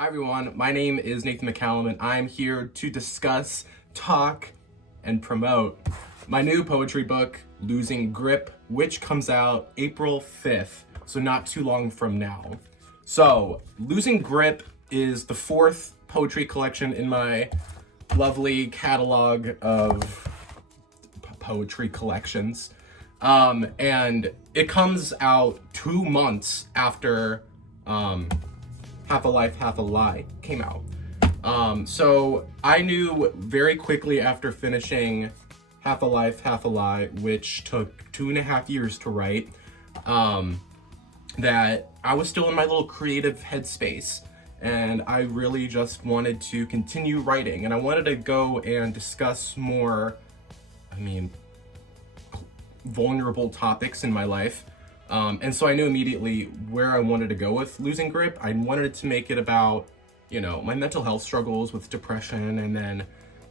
Hi everyone, my name is Nathan McCallum and I'm here to discuss, talk, and promote my new poetry book, Losing Grip, which comes out April 5th, so not too long from now. So, Losing Grip is the fourth poetry collection in my lovely catalog of poetry collections. And it comes out 2 months after Half a Life, Half a Lie came out. So I knew very quickly after finishing Half a Life, Half a Lie, which took 2.5 years to write, that I was still in my little creative headspace. And I really just wanted to continue writing. And I wanted to go and discuss more, vulnerable topics in my life. And so I knew immediately where I wanted to go with Losing Grip. I wanted to make it about, my mental health struggles with depression, and then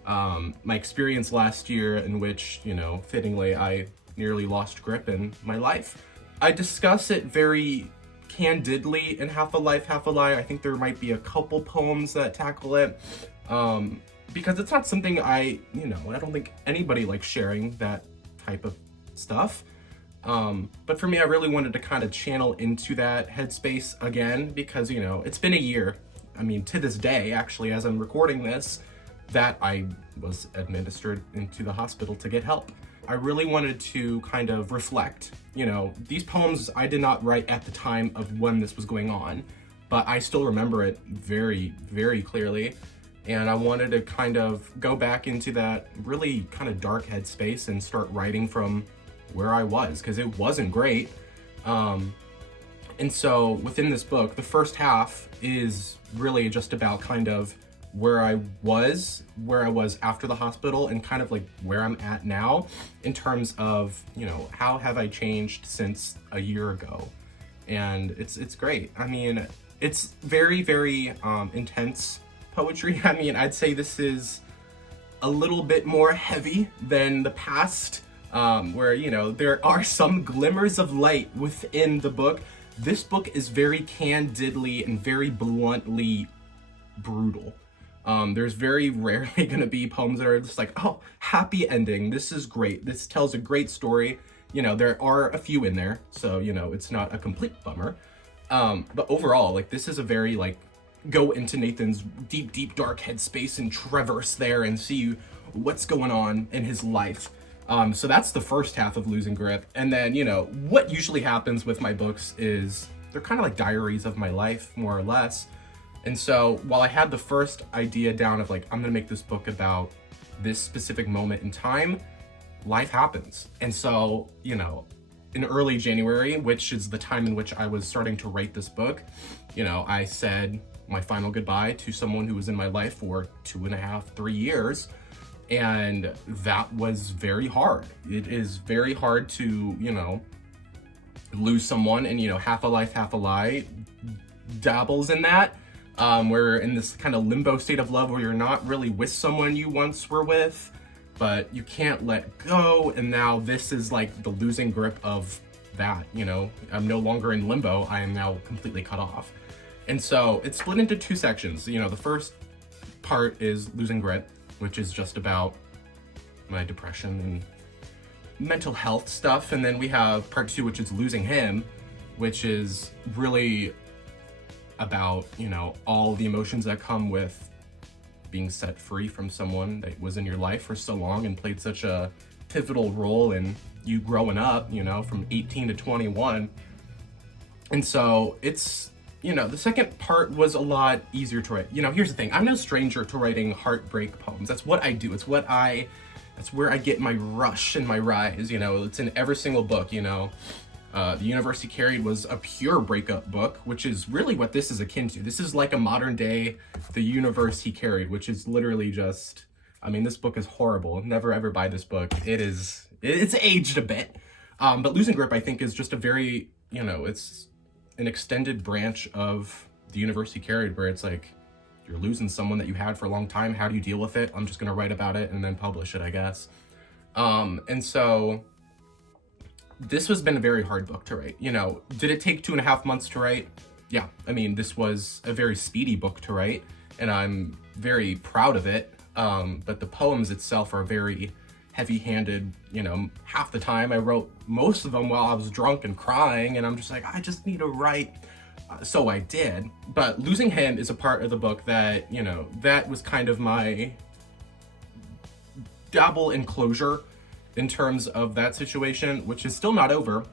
my experience last year in which, fittingly, I nearly lost grip in my life. I discuss it very candidly in Half a Life, Half a Lie. I think there might be a couple poems that tackle it, because it's not something I don't think anybody likes sharing that type of stuff. But for me, I really wanted to kind of channel into that headspace again, because, it's been a year. To this day, actually, as I'm recording this, that I was administered into the hospital to get help. I really wanted to kind of reflect. These poems I did not write at the time of when this was going on, but I still remember it very, very clearly. And I wanted to kind of go back into that really kind of dark headspace and start writing from where I was, because it wasn't great. And so within this book, the first half is really just about kind of where I was after the hospital, and kind of like where I'm at now in terms of, how have I changed since a year ago. And it's great. It's very, very intense poetry. I'd say this is a little bit more heavy than the past, where, there are some glimmers of light within the book. This book is very candidly and very bluntly brutal. There's very rarely going to be poems that are just like, oh, happy ending, this is great, this tells a great story. There are a few in there, so, it's not a complete bummer. But overall, this is a very, go into Nathan's deep, deep, dark headspace and traverse there and see what's going on in his life. So that's the first half of Losing Grip. And then, what usually happens with my books is they're kind of like diaries of my life, more or less. And so while I had the first idea down of I'm gonna make this book about this specific moment in time, life happens. And so, in early January, which is the time in which I was starting to write this book, I said my final goodbye to someone who was in my life for 2.5, 3 years. And that was very hard. It is very hard to, lose someone, and, Half a Life, Half a Lie dabbles in that. We're in this kind of limbo state of love where you're not really with someone you once were with, but you can't let go. And now this is the losing grip of that, I'm no longer in limbo. I am now completely cut off. And so it's split into 2 sections. The first part is Losing Grip, which is just about my depression and mental health stuff. And then we have part 2, which is Losing Him, which is really about, all the emotions that come with being set free from someone that was in your life for so long and played such a pivotal role in you growing up, from 18 to 21. And so it's, the second part was a lot easier to write. Here's the thing. I'm no stranger to writing heartbreak poems. That's what I do. That's where I get my rush and my rise. It's in every single book. The Universe He Carried was a pure breakup book, which is really what this is akin to. This is like a modern day The Universe He Carried, which is literally just, this book is horrible. Never ever buy this book. It's aged a bit. But Losing Grip, I think, is just a very, it's an extended branch of The Universe He Carried, where it's you're losing someone that you had for a long time. How do you deal with it? I'm just gonna write about it and then publish it, I guess. And so this has been a very hard book to write. Did it take 2.5 months to write? yeah, I mean, this was a very speedy book to write, and I'm very proud of it. But the poems itself are very heavy-handed. You know, half the time I wrote most of them while I was drunk and crying, and I'm just like, I just need to write. So I did. But losing him is a part of the book that, you know, that was kind of my dabble in closure in terms of that situation, which is still not over,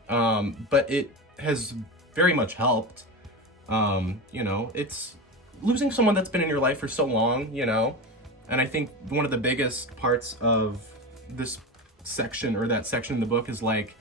but it has very much helped. You know, it's losing someone that's been in your life for so long, you know, and I think one of the biggest parts of this section, or that section in the book, is like,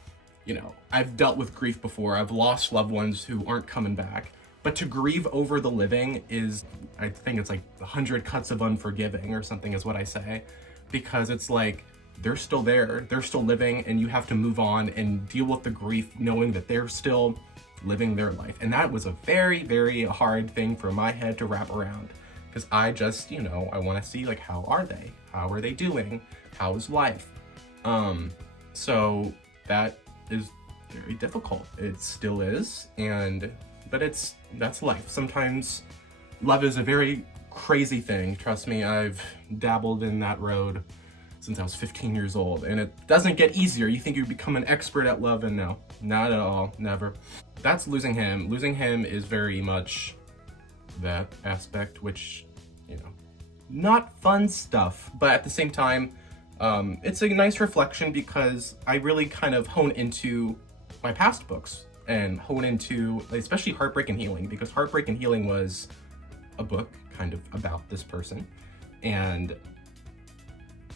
you know, I've dealt with grief before. I've lost loved ones who aren't coming back. But to grieve over the living is, I think it's like 100 cuts of unforgiving or something is what I say. Because it's like, they're still there, they're still living, and you have to move on and deal with the grief knowing that they're still living their life. And that was a very, very hard thing for my head to wrap around. Because I just, you know, I want to see, like, how are they? How are they doing? How is life? So that is very difficult. It still is, but that's life. Sometimes love is a very crazy thing. Trust me, I've dabbled in that road since I was 15 years old, and it doesn't get easier. You think you become an expert at love, and no, not at all, never. That's losing him. Losing him is very much that aspect, which, you know, not fun stuff, but at the same time, it's a nice reflection because I really kind of hone into my past books and hone into, especially Heartbreak and Healing, because Heartbreak and Healing was a book kind of about this person. And,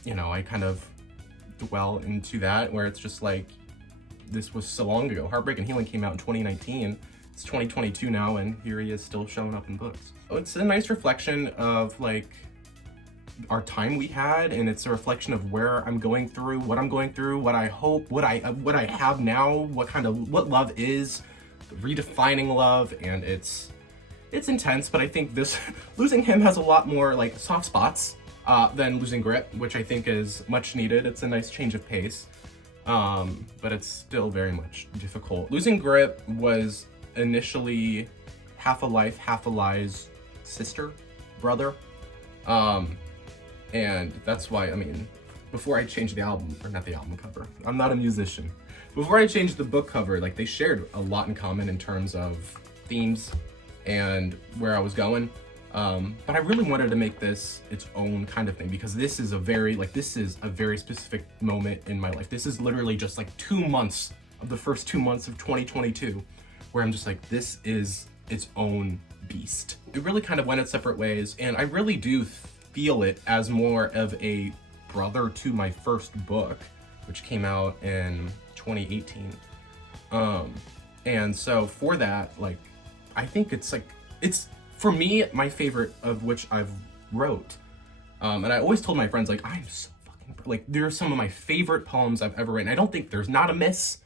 you know, I kind of dwell into that where it's just like, this was so long ago. Heartbreak and Healing came out in 2019. It's 2022 now, and here he is still showing up in books. It's a nice reflection of like our time we had, and it's a reflection of where I'm going through, what I'm going through, what I hope, what I have now, what love is, redefining love, and it's intense. But I think this losing him has a lot more like soft spots than losing grip, which I think is much needed. It's a nice change of pace, but it's still very much difficult. Losing grip was initially half a life, half a lie's sister, brother. And that's why, I mean, before I changed the album, or not the album cover, I'm not a musician. Before I changed the book cover, like, they shared a lot in common in terms of themes and where I was going. But I really wanted to make this its own kind of thing, because this is a very specific moment in my life. This is literally just like 2 months of the first 2 months of 2022, where I'm just like, this is its own beast. It really kind of went its separate ways, and I really do feel it as more of a brother to my first book, which came out in 2018. And so for that, like, I think it's for me, my favorite of which I've wrote. And I always told my friends, like, I'm so fucking, like, they're some of my favorite poems I've ever written. I don't think there's not a miss.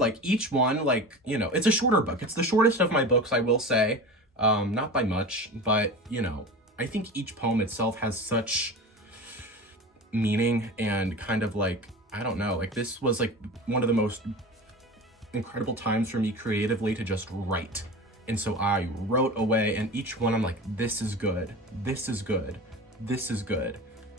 Like, each one, like, you know, it's a shorter book. It's the shortest of my books, I will say. Not by much, but, you know, I think each poem itself has such meaning and kind of like, I don't know, like, this was like one of the most incredible times for me creatively to just write. And so I wrote away, and each one I'm like, this is good, this is good, this is good.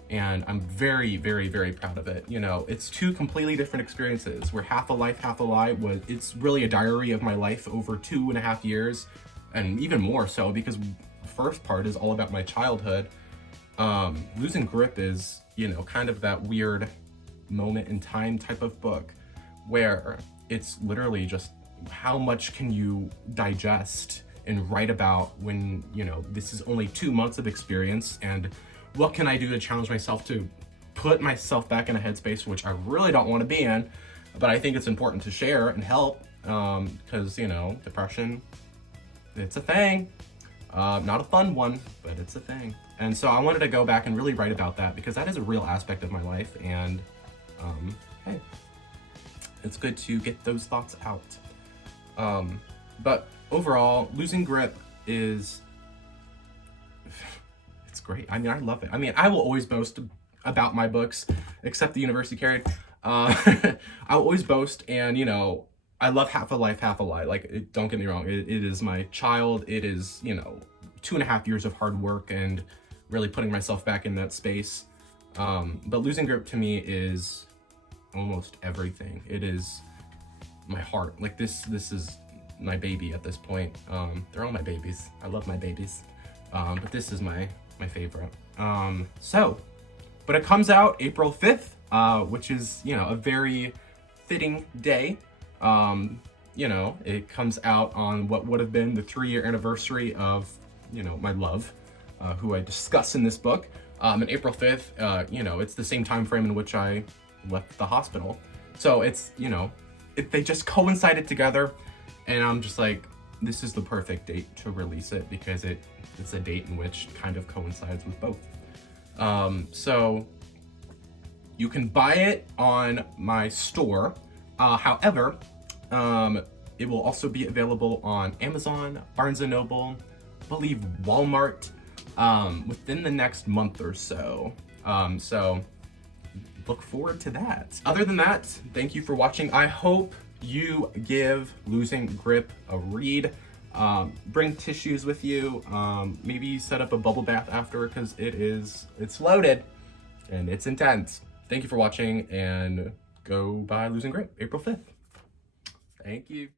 And I'm very, very, very proud of it. You know, it's two completely different experiences, where Half a Life, Half a Lie it's really a diary of my life over 2.5 years, and even more so because the first part is all about my childhood. Losing Grip is, you know, kind of that weird moment in time type of book where it's literally just how much can you digest and write about when, you know, this is only 2 months of experience, and what can I do to challenge myself to put myself back in a headspace which I really don't want to be in, but I think it's important to share and help, because, you know, depression, it's a thing. Not a fun one, but it's a thing. And so I wanted to go back and really write about that, because that is a real aspect of my life, and hey, it's good to get those thoughts out. But overall, Losing Grip is, it's great. I mean, I love it. I mean, I will always boast about my books, except The University Carried. I will always boast, and, you know, I love Half a Life, Half a Lie. Like, don't get me wrong, it is my child. It is, you know, 2.5 years of hard work and really putting myself back in that space. But Losing Grip to me is almost everything. It is my heart. Like, this is my baby at this point. They're all my babies. I love my babies. But this is my favorite. But it comes out April 5th, which is, you know, a very fitting day. You know, it comes out on what would have been the 3-year anniversary of, you know, my love, who I discuss in this book. And April 5th, you know, it's the same time frame in which I left the hospital. So it's, you know, they just coincided together, and I'm just like, this is the perfect date to release it, because it's a date in which kind of coincides with both. So you can buy it on my store. However, it will also be available on Amazon, Barnes & Noble, I believe Walmart, within the next month or so. So look forward to that. Other than that, thank you for watching. I hope you give Losing Grip a read. Bring tissues with you. Maybe set up a bubble bath after, because it's loaded and it's intense. Thank you for watching, and go buy Losing Grip April 5th. Thank you.